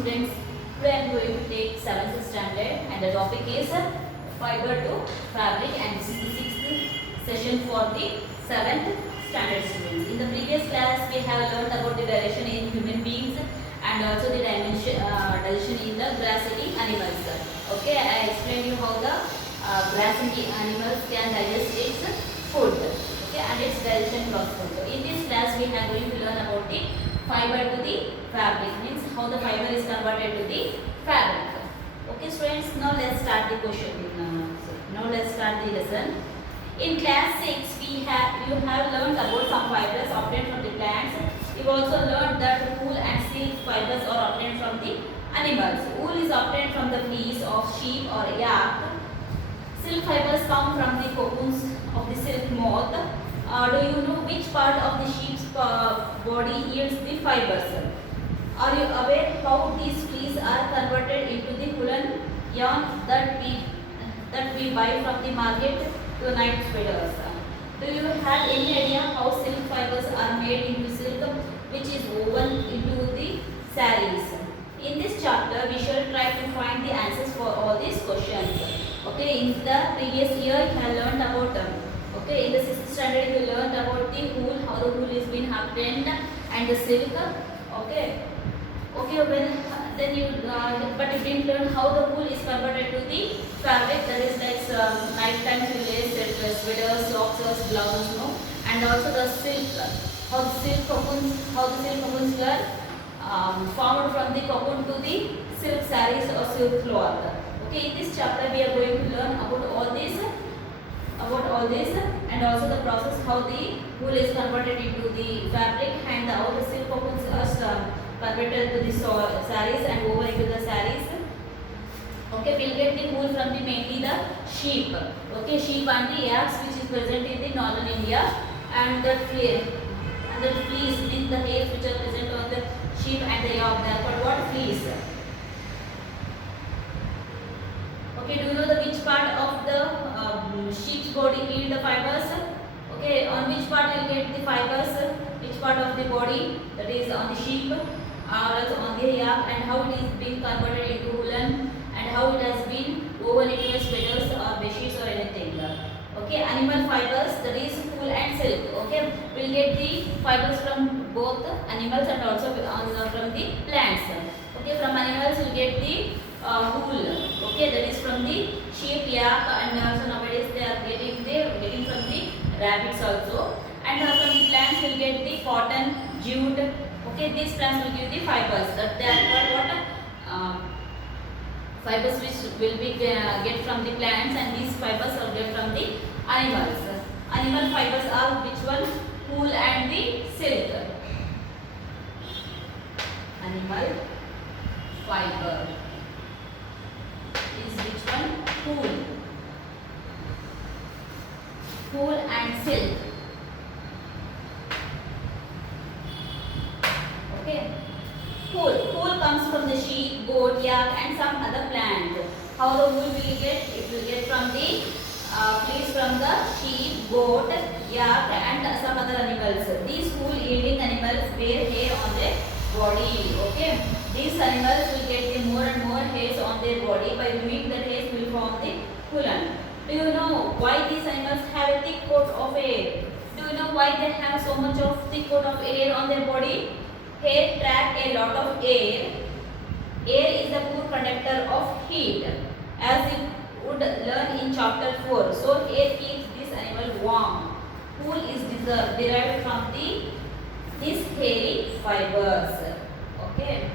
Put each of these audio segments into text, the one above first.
students. Today I am going to take 7th standard and the topic is fiber to fabric, and this is the 6th session for the 7th standard students. In the previous class we have learned about the digestion in human beings and also the digestion in the grass-eating animals. Okay, I explained you how the grass-eating animals can digest its food. Okay, and its digestion process. So in this class we are going to learn about the fiber to the fabric, means how the fiber is converted to the fabric. Okay students, now let's start the question. Now let's start the lesson. In class 6 you have learned about some fibers obtained from the plants. You also learned that wool and silk fibers are obtained from the animals. Wool is obtained from the fleece of sheep or yak. Silk fibers come from the cocoons of the silk moth. Do you know which part of the sheep's body yields the fibers? Are you aware how these fleece are converted into the woolen yarn that we buy from the market to night sweaters? Do you have any idea how silk fibers are made into silk, which is woven into the sarees? In this chapter, we shall try to find the answers for all these questions. Okay, in the previous year, you have learned about okay, in the 6th standard, you learned about the wool, how the wool is being obtained, and the silk. Okay, then you but you didn't learn how the wool is converted to the fabric. That is like night time you lace sweaters, socks, blouses, no, and also the silk. How the silk cocoons were formed from the cocoon to the silk sarees or silk cloth. Okay, in this chapter we are going to learn about all this, and also the process how the wool is converted into the fabric, and how the silk cocoons are converted to the sarees and woven into the sarees. Okay, we'll get the wool from the mainly the sheep. Okay, sheep and the yaks, which is present in the northern India, and the fleece means the hairs which are present on the sheep and the yak. They are called what? Fleece. Okay, do you know the which part of the sheep's body yield the fibers? Okay, on which part you get the fibers? Which part of the body? That is on the sheep or also on the yak, and how it is being converted into woolen, and how it has been woven into sweaters or bedsheets or anything. Okay, animal fibers, that is wool and silk. Okay, we'll get the fibers from both animals and also from the plants. Okay, from animals we'll get the wool. Okay, that is from the sheep, yak, and also nowadays they are getting from the rabbits also. And from the plants we'll get the cotton, jute. Okay, these plants will give the fibers. That they are called what? Fibers which will be get from the plants, and these fibers are get from the animals. Animal fibers are which one? Wool and the silk. Animal fiber is which one? Wool and silk. Okay. Wool comes from the sheep, goat, yak, and some other plant. How the wool will get? It will get from the fleece from the sheep, goat, yak, and some other animals. These wool yielding animals wear hair on their body. Okay. These animals will get the more and more hairs on their body. By removing the hairs will form the woolen. Do you know why these animals have a thick coat of hair? Do you know why they have so much of thick coat of hair on their body? Hair trap a lot of air. Air is a poor conductor of heat, as you would learn in chapter 4. So air keeps this animal warm. Wool is derived from these hairy fibers. Okay.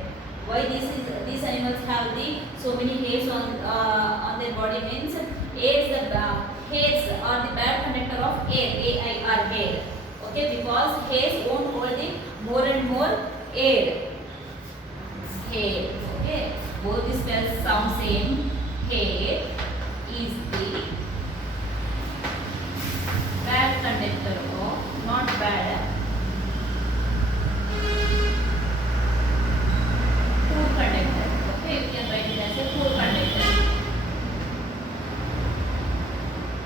Why these animals have so many hairs on their body means hairs are the bad conductor of air. A-I-R, hair. Okay, because hairs won't hold the more and more air. Hair. Okay. Both the spells sound same. Hair is the bad conductor of, not bad, poor conductor. Okay, we can write it as a poor conductor.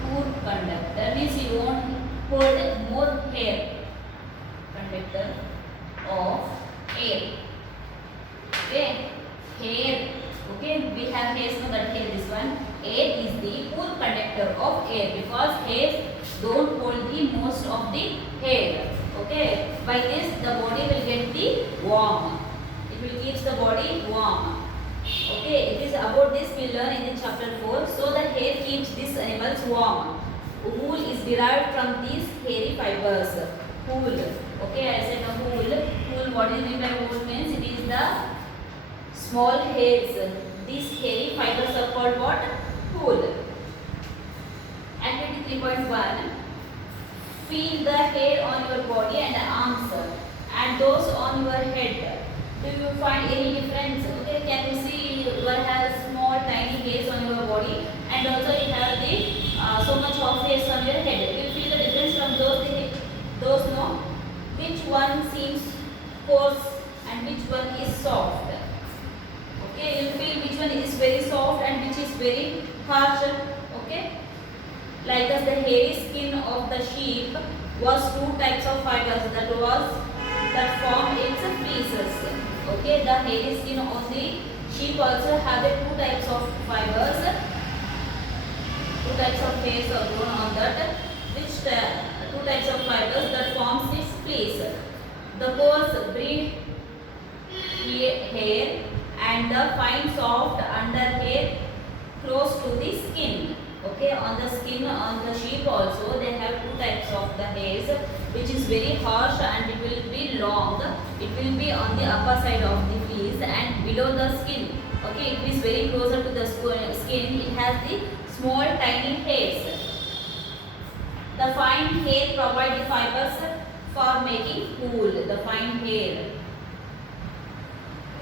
Poor conductor means you won't hold more hair. Conductor of air. Okay. the hair. Okay, by this the body will get the warm. It will keep the body warm. Okay, it is about this we learn in the chapter 4. So the hair keeps these animals warm. Wool is derived from these hairy fibers. Wool. Okay, I said a wool. Wool. What is meant by wool means it is the small hairs. These hairy fibers are called what? Wool. Activity 3.1. Feel the hair on your body and arms and those on your head. Do you find any difference? Okay, can you see you have small tiny hairs on your body and also you have the so much of hairs on your head. Do you feel the difference from those no? Which one seems coarse and which one is soft? Okay, you feel which one is very soft and which is very harsh. Okay. Like as the hairy skin of the sheep was two types of fibers that form its fleeces. Okay, the hairy skin of the sheep also have the two types of fibers. Two types of hairs are grown on that. Which two types of fibers that forms its fleece? The coarse breed hair and the fine soft under hair close to the skin. Okay, on the skin on the sheep also they have two types of the hairs which is very harsh and it will be long. It will be on the upper side of the fleece and below the skin. Okay, it is very closer to the skin. It has the small tiny hairs. The fine hair provide the fibers for making wool. The fine hair.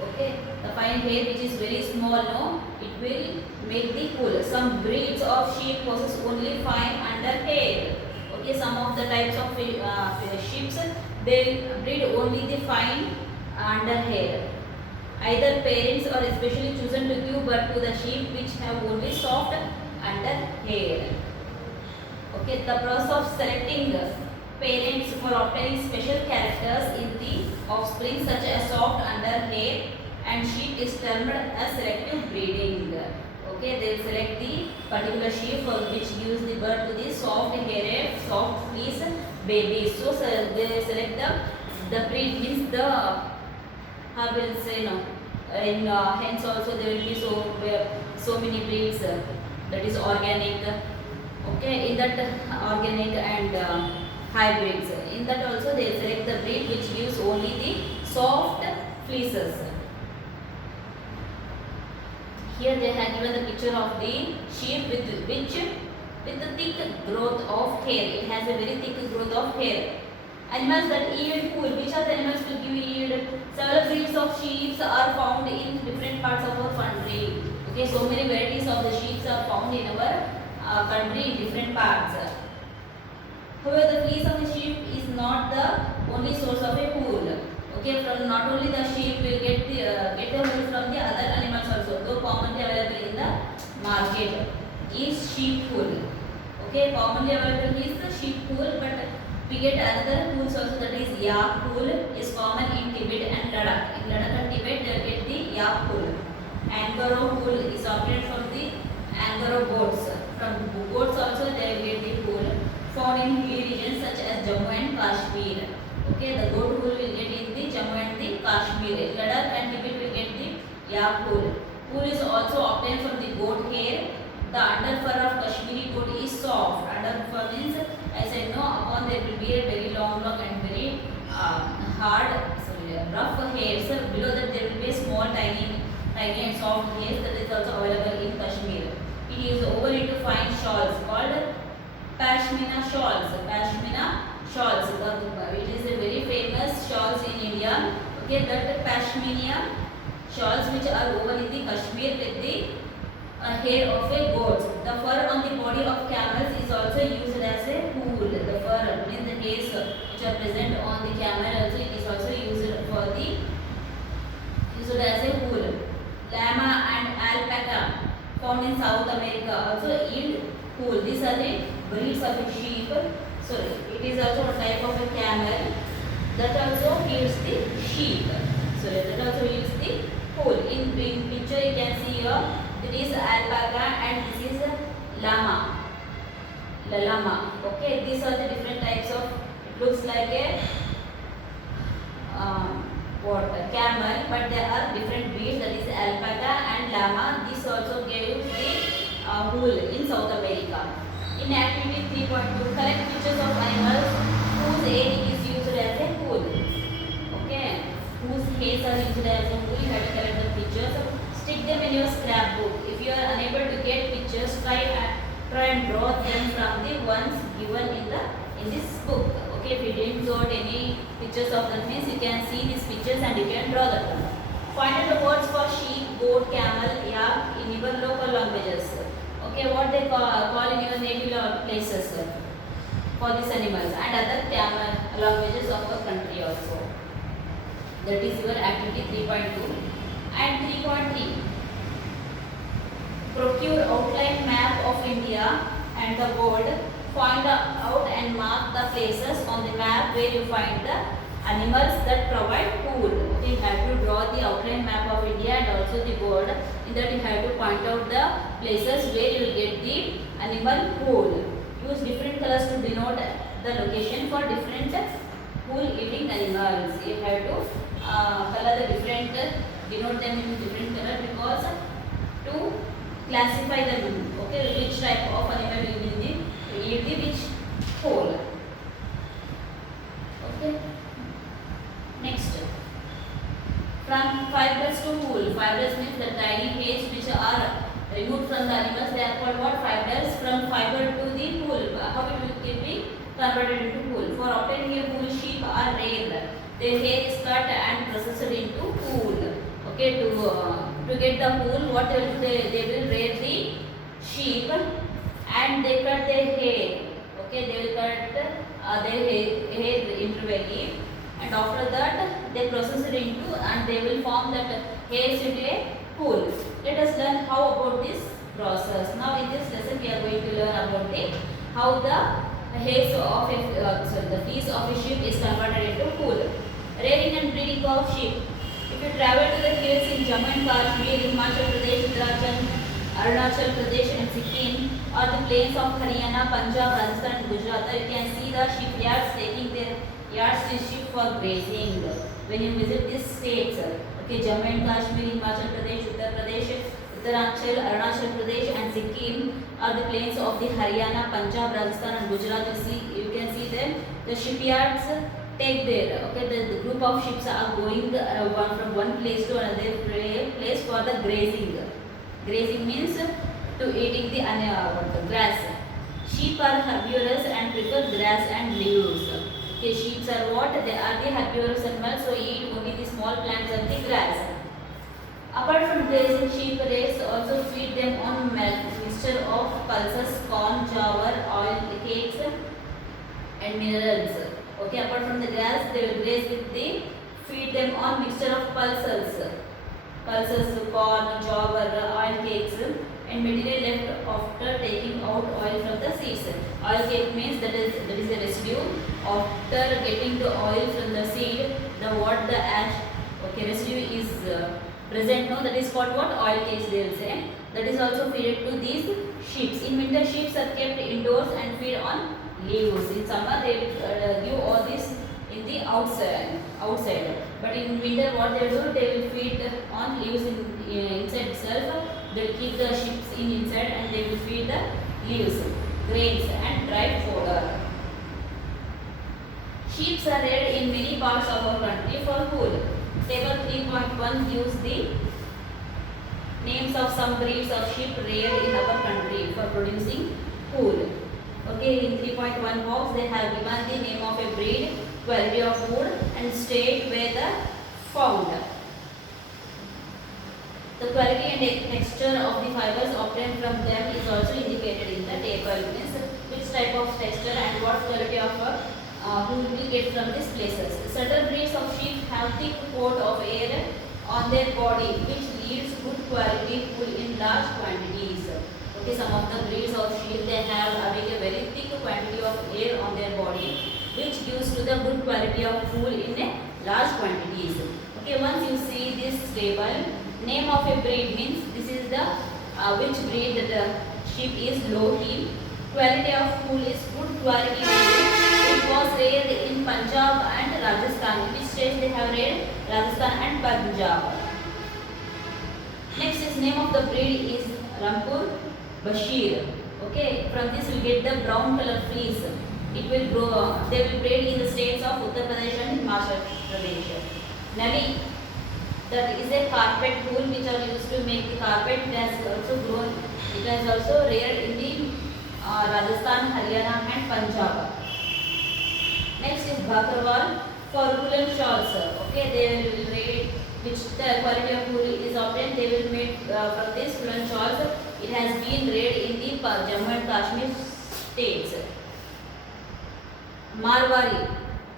Okay, the fine hair which is very small, no, it will make the wool. Some breeds of sheep possess only fine under hair. Okay, some of the types of sheep they breed only the fine under hair. Either parents are especially chosen to give birth to the sheep which have only soft under hair. Okay, the process of selecting parents for obtaining special characters in the offspring such as soft under hair and sheep is termed as selective breeding. Okay, they will select the particular sheep which gives the birth to the soft hair, soft fleece babies. So they select the breed means the how will say no. In hence also there will be so many breeds that is organic. Okay, in that organic and hybrids. In that also they select the breed which gives only the soft fleeces. Here they have given the picture of the sheep with the thick growth of hair. It has a very thick growth of hair. Animals that yield wool. Which are the animals will give yield? Several breeds of sheep are found in different parts of our country. Okay, so many varieties of the sheep are found in our country in different parts. However, the fleece of the sheep is not the only source of a wool. Okay, from not only the sheep will get the wool from the other animals also. Though commonly available in the market is sheep wool. Okay, commonly available is the sheep wool, but we get another wools also, that is yak wool is common in Tibet and Ladakh. In Ladakh and Tibet they get the yak wool. Angora wool is obtained from the Angora goats. From goats also they get the wool found in hilly regions such as Jammu and Kashmir. Okay, the goat wool will get in the Jammu and the Kashmir. Ladakh and Tibet will get the yak wool. Wool is also obtained from the goat hair. The underfur of Kashmiri goat is soft. Underfur means, I said no, upon there will be a very long and very rough hairs. Below that there will be small, tiny and soft hairs that is also available in Kashmir. It is woven into fine shawls called pashmina shawls. Pashmina shawls. It is a very famous shawls in India. Okay, that pashmina shawls which are woven in the Kashmir with the hair of a goat. The fur on the body of camels is also used as a wool. The fur means the hairs which are present on the camel also it is also used as a wool. Llama and alpaca found in South America also yield wool. These are the breeds of a sheep. Sorry, it is also a type of a camel that also yields the sheep. So that also yields the wool. In picture you can see here. It is alpaca and this is llama. The llama. Okay, these are the different types of looks like a what camel, but there are different breeds, that is alpaca and llama. This also gives the wool in South America. In activity 3.2, collect pictures of animals whose hair is used as a wool. Okay, whose hairs are used as a wool. You have to collect the pictures. Stick them in your scrapbook. If you are unable to get pictures, try and draw them from the ones given in this book. Okay, if you didn't got any pictures of that, means you can see these pictures and you can draw that one. Find out the words for sheep, goat, camel, yak in your local languages. Okay, what they call in your native places for these animals, and other camel languages of the country also. That is your activity 3.2. And 3.3, procure outline map of India and the world. Find out and mark the places on the map where you find the animals that provide food. Okay, you have to draw the outline map of India and also the world. In that you have to point out the places where you will get the animal food. Use different colors to denote the location for different food eating animals. You have to color the different, denote them in different color, because to classify them. Okay, which type of animal will be eat the which whole. Okay. Next, from fibers to wool. Fibers means the tiny hairs which are removed from the animals. They are called what? Fibers. From fiber to the wool. How it will be converted into wool? For obtaining a wool, sheep are reared. Their hair is cut and processed into wool. Okay, to get the wool, what they will rear the sheep and they cut their hair. Okay, they will cut their hair individually, and after that they process it into, and they will form that hairs into a wool. Let us learn how about this process. Now in this lesson we are going to learn about how the hairs of the fleece of a sheep is converted into wool. Rearing and breeding of sheep. If you travel to the hills in Jammu and Kashmir, Himachal Pradesh, Uttarakhand, Arunachal Pradesh and Sikkim, or the plains of Haryana, Punjab, Rajasthan and Gujarat, you can see the shipyards taking their yards to ship for grazing. When you visit these states, okay, Jammu and Kashmir, Himachal Pradesh, Uttar Pradesh, Uttarakhand, Arunachal Pradesh and Sikkim, are the plains of the Haryana, Punjab, Rajasthan and Gujarat. You can see them. The shipyards take there. Okay, the group of ships are going from one place to another place for the grazing. Grazing means to eating the grass. Sheep are herbivorous and prefer grass and leaves. Okay, sheep are what? They are the herbivorous animals, so eat only the small plants and the grass. Apart from grazing, sheep race also feed them on mixture of pulses, corn, jowar, oil, cakes and minerals. Okay, apart from the grass, they will graze with the feed them on mixture of pulses, corn, jowar, oil cakes, and material left after taking out oil from the seeds. Oil cake means that is a residue after getting the oil from the seed. The ash, okay, residue is present. No, that is called what? Oil cakes, they will say. That is also fed to these sheep. In winter, sheep are kept indoors and feed on leaves. In summer they will give all this in the outside. But in winter what they do, they will feed on leaves inside itself. They will keep the sheep inside and they will feed the leaves, grains and dried fodder. Sheep are reared in many parts of our country for wool. Table 3.1 gives the names of some breeds of sheep reared in our country for producing wool. Okay, in 3.1 box they have given the name of a breed, quality of wool and state where the found. The quality and texture of the fibers obtained from them is also indicated in the table. Means which type of texture and what quality of wool we get from these places. Certain breeds of sheep have thick coat of hair on their body, which leads good quality wool in large quantities. Okay, some of the breeds of sheep, they have having a very thick quantity of hair on their body, which gives to the good quality of wool in a large quantities. Okay, once you see this table, name of a breed means this is the which breed that the sheep is low heel. Quality of wool is good quality wool. It was reared in Punjab and Rajasthan. In which states they have reared? Rajasthan and Punjab. Next is name of the breed is Rampur Bashir. Okay, from this we get the brown color fleece. It will grow. They will breed in the states of Uttar Pradesh and Himachal Pradesh. Nali, that is a carpet wool which are used to make the carpet. It has also grown. It has also reared in the Rajasthan, Haryana and Punjab. Next is Bakarwal for woolen shawls. Okay, they will read which the quality of wool is obtained. They will make from this woolen shawls. It has been reared in the Jammu and Kashmir states. Marwari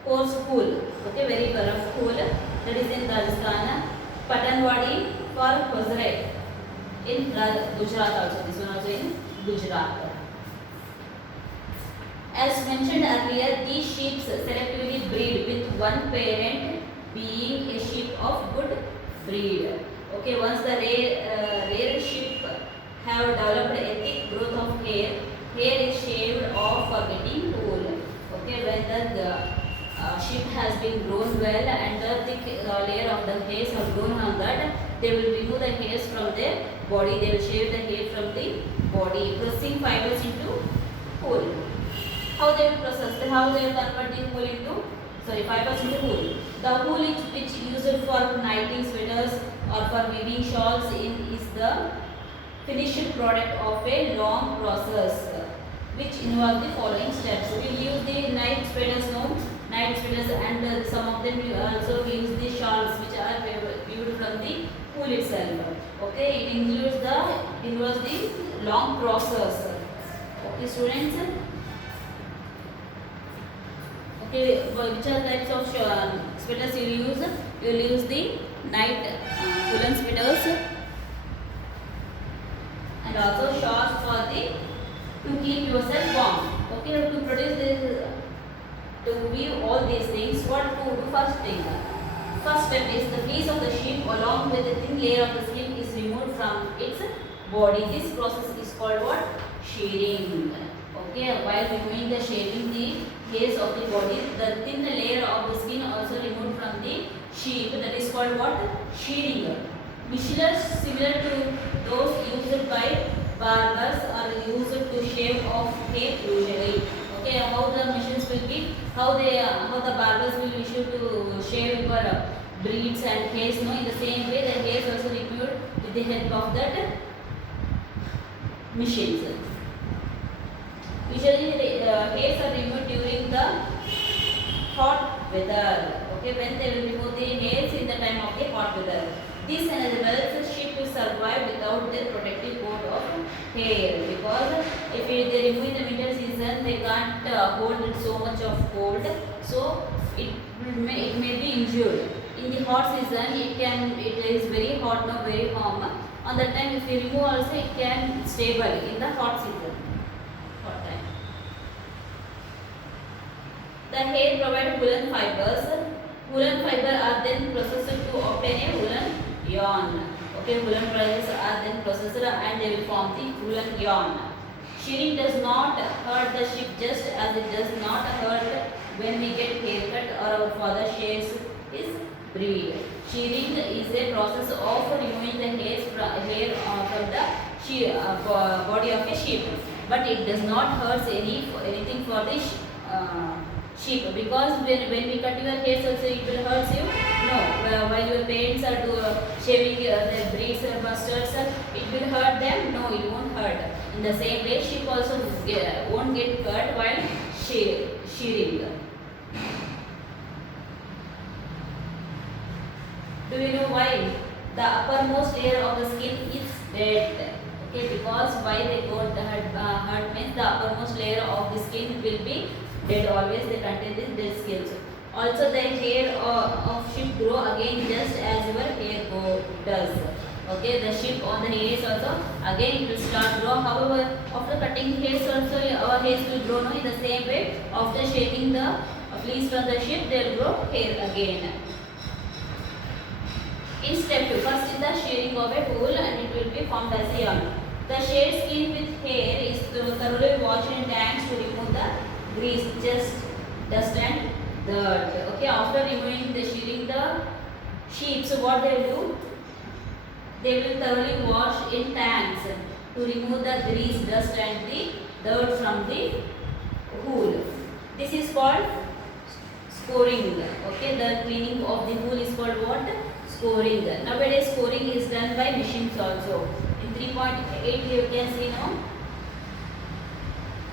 coarse wool. Okay, very rough wool. That is in Rajasthan. Patanwadi for Khozrai in Gujarat also. This one also in Gujarat. As mentioned earlier, these sheep selectively breed with one parent being a sheep of good breed. Okay, once the rare sheep have developed a thick growth of hair, hair is shaved off for getting wool. Okay, when the sheep has been grown well and the thick layer of the hairs have grown on that, they will remove the hairs from their body. They will shave the hair from the body, pressing fibers into wool. How they will process? How they will convert the wool into fibers into wool. The wool which used for knitting sweaters or for weaving shawls is the finished product of a long process which involve the following steps. We will use the night sweaters, and some of them will also use the shawls which are weaved from the wool itself. Okay, it involves the long process. Okay, students. Okay, which are types of sweaters you will use? You will use the night woolen sweaters and also shawls for the to keep yourself warm. Okay, to produce this, to weave all these things, what to do? First thing, first step is the fleece of the sheep along with the thin layer of the skin is removed from its body. This process is called what? Shearing. Okay, while removing the shaving the hairs of the body, the thin layer of the skin also removed from the sheep. That is called what? Shearing. Machines similar to those used by barbers are used to shave off hair usually. Okay, how the machines will be, how the barbers will use to shave your braids and hairs. No, in the same way the hairs also removed with the help of that machines. Usually hairs are removed during the hot weather. Okay, when they will remove the hairs in the time of the hot weather. This enables sheep to survive without their protective coat of hair, because if they remove in the winter season, they can't hold so much of cold, so it may be injured. In the hot season, it is very hot, not very warm. On that time, if you remove also, it can stable in the hot season. Hot time. The hair provide woolen fibers. Woolen fibers are then processed to obtain a woolen yarn. Okay, woolen fibers are then processed and they will form the woolen yarn. Shearing does not hurt the sheep just as it does not hurt when we get haircut or our father shaves his breed. Shearing is a process of removing the hair from the body of a sheep, but it does not hurt anything for the sheep, because when we cut your hairs also it will hurt you. No, while your parents are shaving their braids or bustards, it will hurt them. No, it won't hurt. In the same way, sheep also won't get cut while shearing. Do you know why? The uppermost layer of the skin is dead. Okay, because why they got hurt means the uppermost layer of the skin will be dead. Always they contain these dead skins. Also, the hair of sheep grow again just as your hair does. Okay, the sheep on the hairs also again it will start grow. However, after cutting hairs also our hairs will grow. No, in the same way, after shaving the fleece from the sheep, they will grow hair again. In step 2, first is the shearing of a wool and it will be formed as a yarn. The shaved skin with hair is thoroughly washed in tanks to remove the grease. Just dust and dirt. Okay, after removing the shearing the sheep, so what they will do? They will thoroughly wash in tanks to remove the grease, dust and the dirt from the wool. This is called scoring. Okay, the cleaning of the wool is called what? Scoring. Nowadays scoring is done by machines also. In 3.8 you can see now.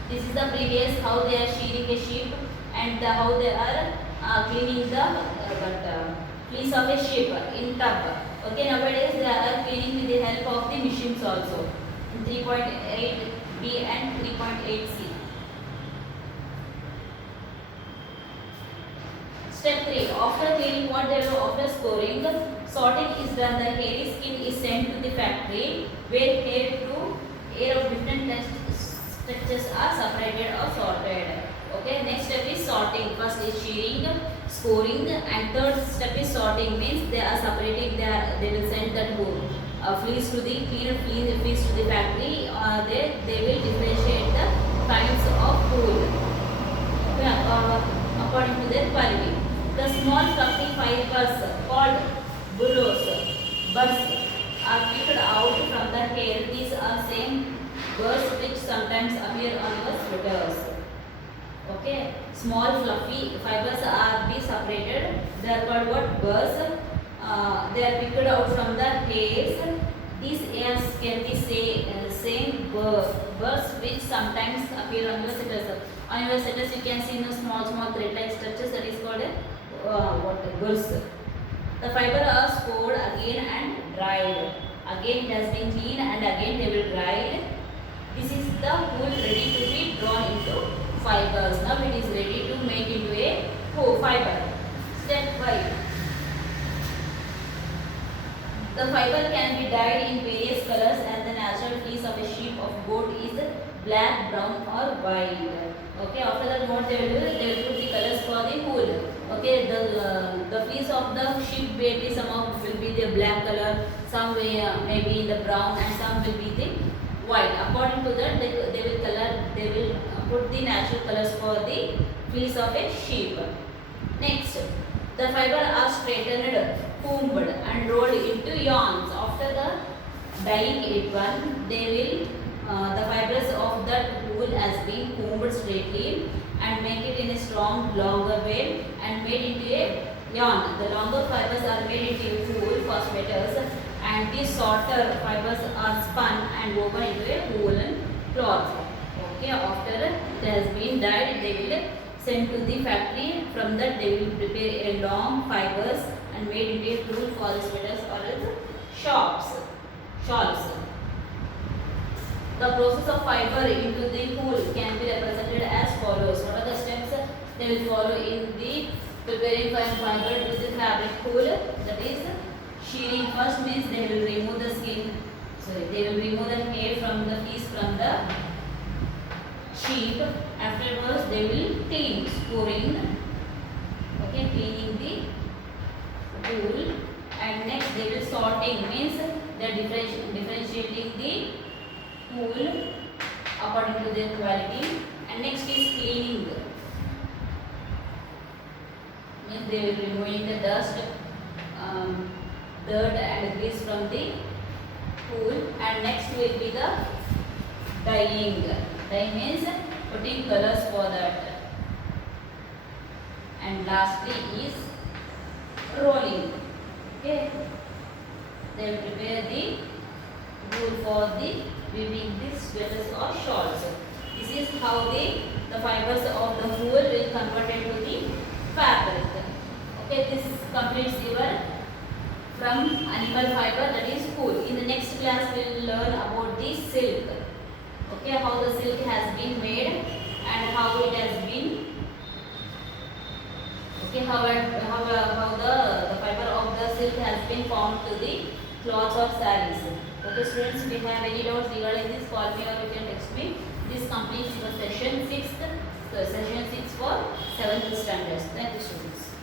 This is the previous how they are shearing a sheep and how they are cleaning the fleece of a sheep in tub. Okay, nowadays they are cleaning with the help of the machines also. In 3.8b and 3.8c. Step 3. After cleaning, what they do after scoring, sorting is done. The hairy skin is sent to the factory where hair of different structures are separated or sorted. Okay, next step is sorting. First is shearing, scoring, and third step is sorting. Means they are separating. They will send that fleece to the cleaner fleece to the factory. They will differentiate the kinds of wool. Okay, according to their quality. The small fluffy fibers called buds are picked out from the hair. These are same burrs which sometimes appear on the sweaters. Okay, small fluffy fibers are be separated. They are called what? Burrs. They are picked out from the hairs. These hairs can be same burrs which sometimes appear on your sweaters. On your sweaters you can see small thread-like structures, that is called burrs. The fiber are scored again and dried. Again it has been cleaned and again they will dry. This is the wool ready to be drawn into fibers. Now it is ready to make into a fiber. Step 5. The fiber can be dyed in various colors and the natural fleece of a sheep of goat is black, brown or white. Okay, after that what they will do? They will put the colors for the wool. Okay, the fleece of the sheep maybe some of will be the black color, some maybe in the brown and some will be the white. According to that they will put the natural colors for the fleece of a sheep. Next, the fiber are straightened, combed and rolled into yarns. After the dyeing it one, they will the fibers of that wool has been combed straightly and make it in a strong longer wave and made into a yarn. The longer fibers are made into wool for sweaters and the shorter fibers are spun and woven into a woolen cloth. Okay, after it has been dyed, they will send to the factory. From that they will prepare a long fibers and made into a wool for the sweaters or else shawls. The process of fiber into the wool can be represented as follows. What are the steps they will follow in the preparing fiber to the fabric wool? That is shearing. First means they will remove the skin. They will remove the hair from the fleece from the sheep. Afterwards they will clean, scoring. Okay, cleaning the wool. And next they will sorting, means they are differentiating the wool according to their quality. And next is cleaning, means they will removing the dust, dirt and grease from the wool. And next will be the dyeing. Dye means putting colors for that. And lastly is rolling. Okay, they will prepare the wool for the weaving the sweaters or shawls. This is how the fibers of the wool will convert into the fabric. Okay, this completes your from animal fiber, that is wool. In the next class we will learn about the silk. Okay, how the silk has been made and how it has been. Okay, how the fiber of the silk has been formed to the cloths or sarees. Okay students, if you have any doubts regarding this, call me or you can text me. This completes your session 6 for 7th standards. Thank you students.